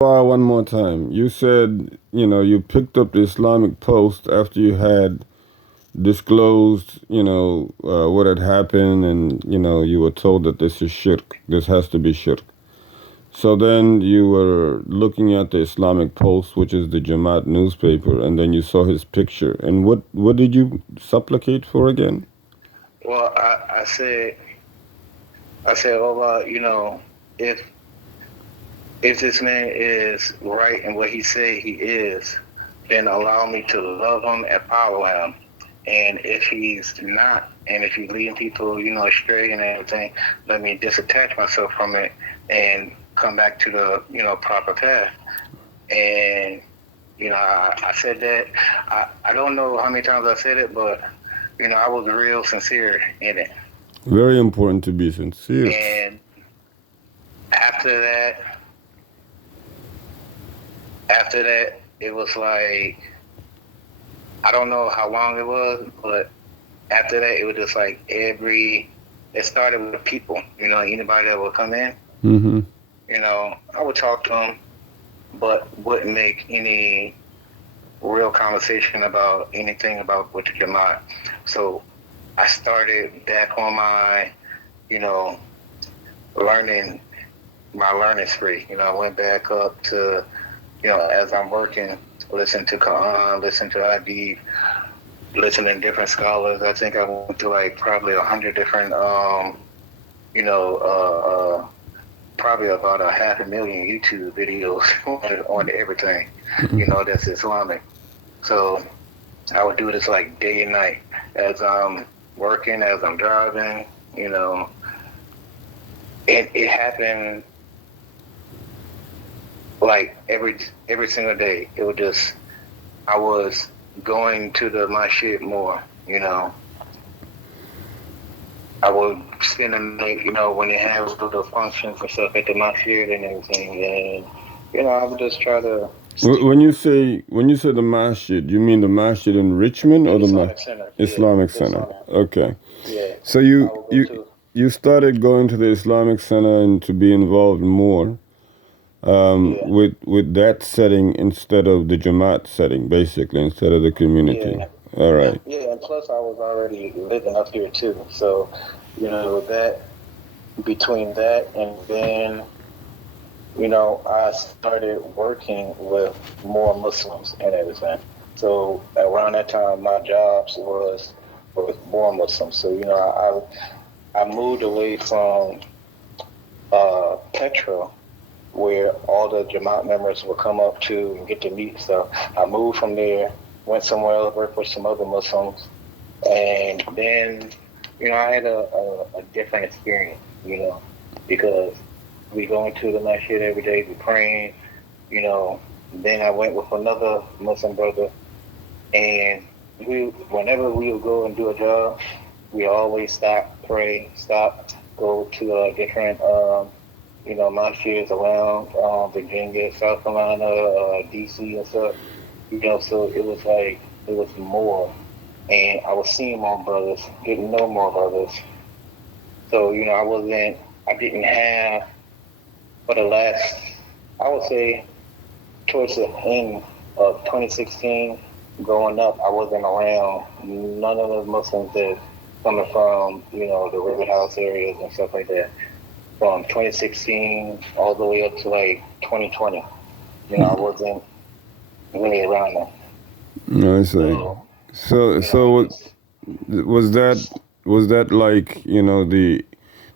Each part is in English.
One more time. You said, you picked up the Islamic post after you had disclosed, what had happened, and, you were told that this is shirk. This has to be shirk. So then you were looking at the Islamic Post, which is the Jamaat newspaper, and then you saw his picture. And what did you supplicate for again? Well, I said, oh, if this man is right in what he say he is, then allow me to love him and follow him. And if he's not, and if he's leading people, astray and everything, let me disattach myself from it and come back to the, proper path. And, I said that. I don't know how many times I said it, but, I was real sincere in it. Very important to be sincere. And after that, it was like, I don't know how long it was, but after that, it was just like it started with people, anybody that would come in, Mm-hmm. I would talk to them, but wouldn't make any real conversation about anything about what the Jamaat. So I started back on my, you know, learning, my learning spree. I went back up to, as I'm working, listen to Quran, listen to Hadith, listening to different scholars. I think I went to like probably 100 different, you know, probably about a 500,000 YouTube videos on everything, that's Islamic. So I would do this like day and night as I'm working, as I'm driving, it happened like every single day. It was just, I was going to the masjid more, I would spend the night, when they have little functions and stuff at the masjid and everything, and I would just try to stick When you say the masjid, you mean the masjid in Richmond the or the Islamic Center. Yeah, Islamic the Center? Islamic. Okay. Yeah, So I you would go you to. you started going to the Islamic Center and to be involved more Yeah, with that setting instead of the Jamaat setting, basically instead of the community. yeah, All right. yeah, and plus I was already living up here too, so that between that and then I started working with more Muslims and everything. So around that time, my jobs was with more Muslims. So I moved away from Petra, where all the Jamaat members would come up to and get to meet. So I moved from there, went somewhere else, worked with some other Muslims, and then I had a different experience, because we going to the masjid every day, we praying, you know. Then I went with another Muslim brother, and whenever we would go and do a job, we always stop, pray, stop, go to different, masjids around Virginia, South Carolina, DC, and stuff. So it was like it was more, and I was seeing more brothers, getting to know more brothers. So I didn't have for the last, I would say, towards the end of 2016, growing up, I wasn't around none of the Muslims that coming from, the river house areas and stuff like that. From 2016 all the way up to like 2020, I wasn't really around them. I see. So, So it's, was that like the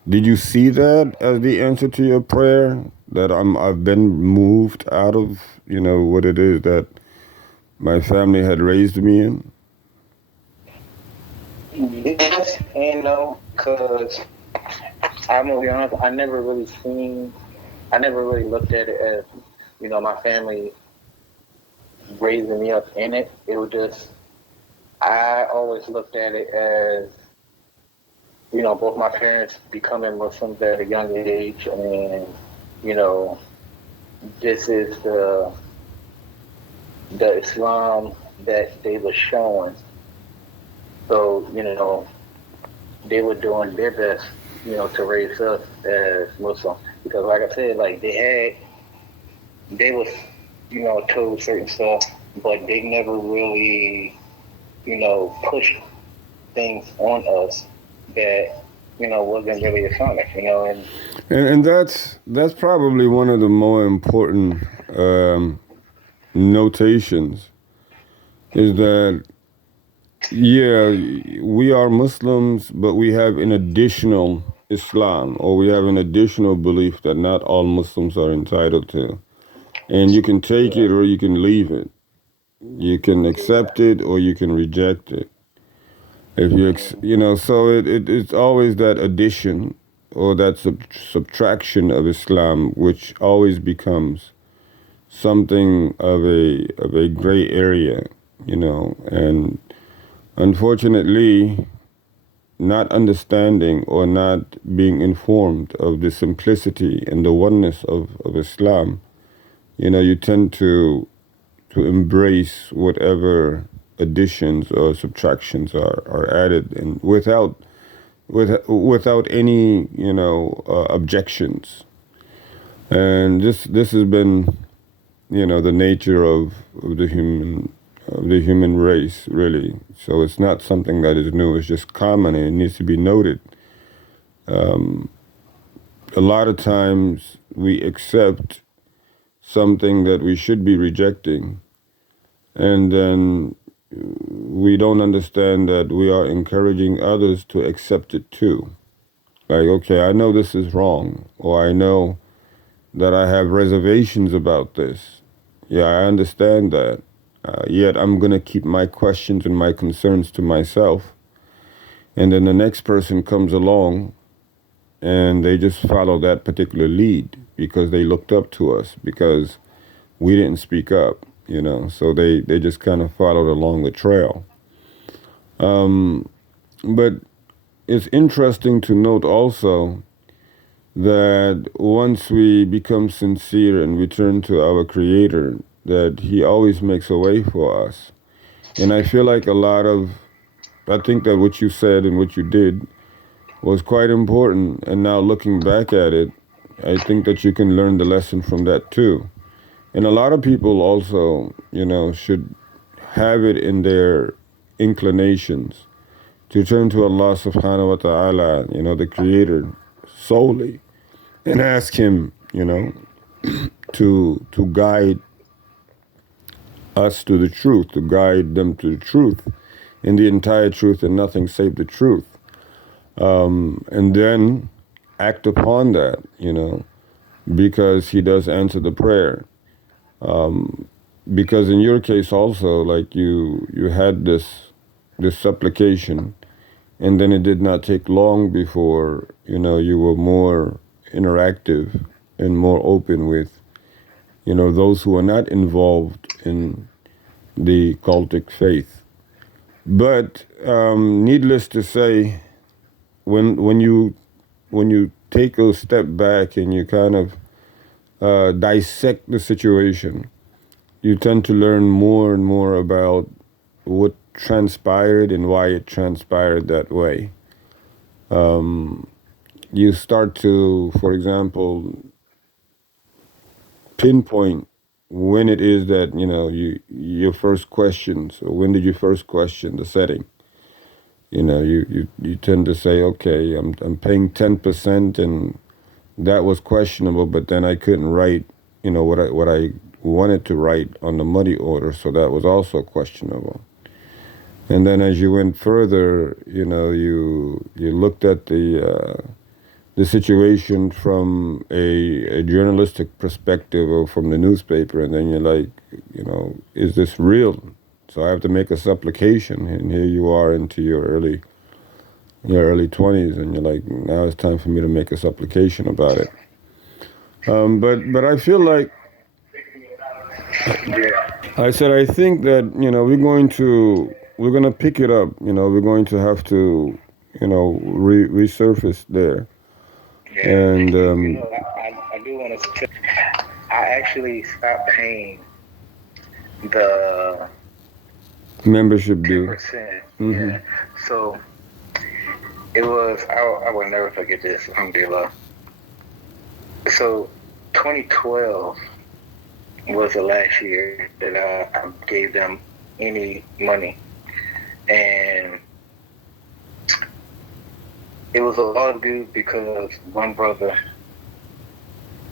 did you see that as the answer to your prayer that I've been moved out of what it is that my family had raised me in? yes and no, because I'm gonna be honest, I never really looked at it as, my family raising me up in it. It was just, I always looked at it as, both my parents becoming Muslims at a young age, and, you know, this is the Islam that they were showing. So, they were doing their best, to raise us as Muslims. Because like I said, like they had they was, told certain stuff, but they never really, pushed things on us that, wasn't really Islamic, and And that's probably one of the more important notations is that yeah, we are Muslims, but we have an additional Islam, or we have an additional belief that not all Muslims are entitled to. And you can take yeah, it or you can leave it. You can accept it or you can reject it. If you, mm, so it's always that addition or that subtraction of Islam, which always becomes something of a gray area, and unfortunately, not understanding or not being informed of the simplicity and the oneness of Islam, you tend to embrace whatever additions or subtractions are added and without any objections. And this has been the nature of the human race, really. So it's not something that is new. It's just common, and it needs to be noted. A lot of times we accept something that we should be rejecting, and then we don't understand that we are encouraging others to accept it too. Like, okay, I know this is wrong, or I know that I have reservations about this. Yeah, I understand that. Yet I'm going to keep my questions and my concerns to myself. And then the next person comes along and they just follow that particular lead because they looked up to us, because we didn't speak up. So they just kind of followed along the trail. But it's interesting to note also that once we become sincere and return to our Creator, that He always makes a way for us. And I feel like I think that what you said and what you did was quite important. And now looking back at it, I think that you can learn the lesson from that too. And a lot of people also, should have it in their inclinations to turn to Allah subhanahu wa ta'ala, the Creator, solely, and ask Him, to guide us to the truth, to guide them to the truth, in the entire truth and nothing save the truth. And then act upon that, because He does answer the prayer. Because in your case also, like you had this supplication, and then it did not take long before you were more interactive and more open with those who are not involved in the cultic faith. But needless to say, when you take a step back and you kind of dissect the situation, you tend to learn more and more about what transpired and why it transpired that way. You start to, for example, pinpoint when it is that your first question. So when did you first question the setting? You tend to say, okay, I'm paying 10%, and that was questionable, but then I couldn't write, what I wanted to write on the money order, so that was also questionable. And then as you went further, you looked at the situation from a journalistic perspective or from the newspaper, and then you're like, is this real? So I have to make a supplication, and here you are into your early 20s, and you're like, now it's time for me to make a supplication about it. But I feel like yeah, I said, I think that we're going to pick it up. We're going to have to resurface there. yeah. And I do want to. I actually stopped paying the membership ten due. percent. Hmm. Yeah. So it was. I will never forget this. Alhamdulillah. So 2012. was the last year that I gave them any money, and it was a lot of dude because one brother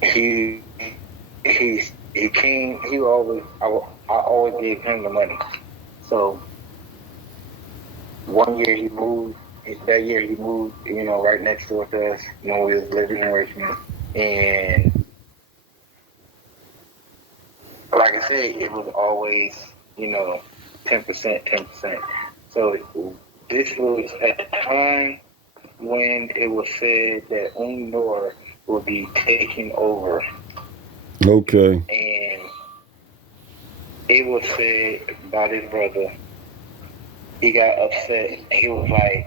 he he came he always I always gave him the money. So one year he moved. That year he moved, right next door to us when we was living in Richmond. And like I said, it was always, 10%, 10%. So this was at the time when it was said that Umbor would be taking over. Okay. And it was said by this brother, he got upset. He was like,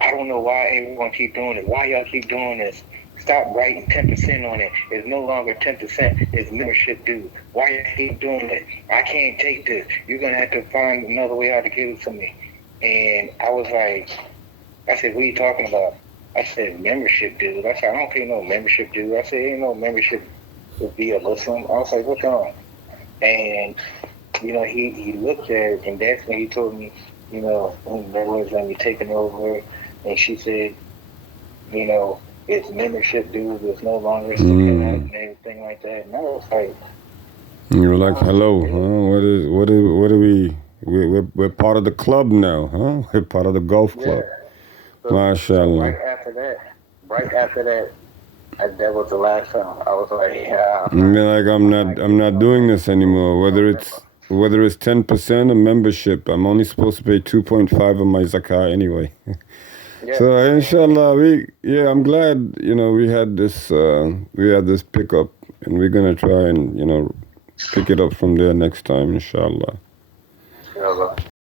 I don't know why everyone keep doing it. Why y'all keep doing this? Stop writing 10% on it. It's no longer 10%. It's membership due. Why you keep doing it? I can't take this. You're gonna have to find another way how to give it to me. And I was like, I said, what are you talking about? I said, membership due. I said, I don't pay no membership due. I said, ain't no membership to be a Muslim. I was like, what's wrong? And he looked at it, and that's when he told me, that was when you taking over. And she said, it's membership dues, it's no longer sticking out Mm. and everything like that. And I was like, You're like, oh, hello, really? huh? What are we? We're part of the club now, huh? We're part of the golf Yeah. club. So MashaAllah. right after that, that was the last time. I was like, yeah, And be like, I'm not I'm giving not no doing money this till anymore. November. Whether it's 10% of membership, I'm only supposed to pay 2.5 of my zakah anyway. Yeah, So and inshallah, I'm glad we had this pickup, and we're gonna try and pick it up from there next time, inshallah. inshallah.